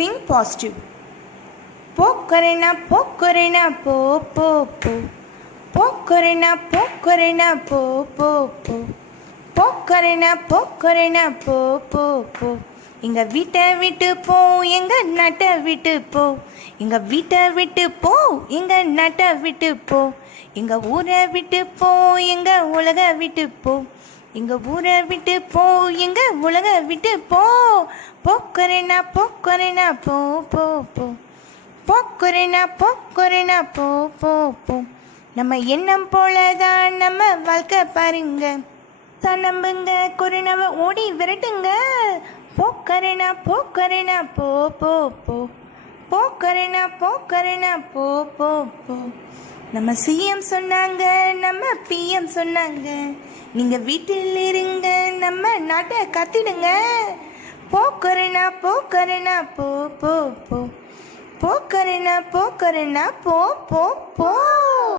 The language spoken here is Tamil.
think positive. போக்கரேனா போக்கரேனா போ போ போ போக்கரேனா போக்கரேனா போ போ போ போக்கரேனா போக்கரேனா போ போ போ எங்க வீட்டை விட்டு போ எங்க நாட்டை விட்டு போ எங்க வீட்டை விட்டு போ எங்க நாட்டை விட்டு போ எங்க ஊரை விட்டு போ எங்க உலக விட்டு போ எங்க ஊரை விட்டு போ எங்க உலக விட்டு போ போக்கரேனா போக்கரேனா போ போ போ போக்கரேனா போக்கரேனா போ போ போ நம்ம எண்ணம் போலதான் நம்ம வாழ்க்கை பாருங்க நம்புங்க கொரோனாவை ஓடி விரட்டுங்க போக்கரேனா போக்கரேனா போ போ போ போக்கரேனா போக்கரேனா போ போ போ நம்ம சிஎம் சொன்னாங்க நம்ம பிஎம் சொன்னாங்க நீங்க வீட்டில் இருங்க நம்ம நாட்டை காத்திடுங்க போக்கரேனா போக்கரேனா போ போ போ போக்கரேனா போக்கரேனா போ போ போ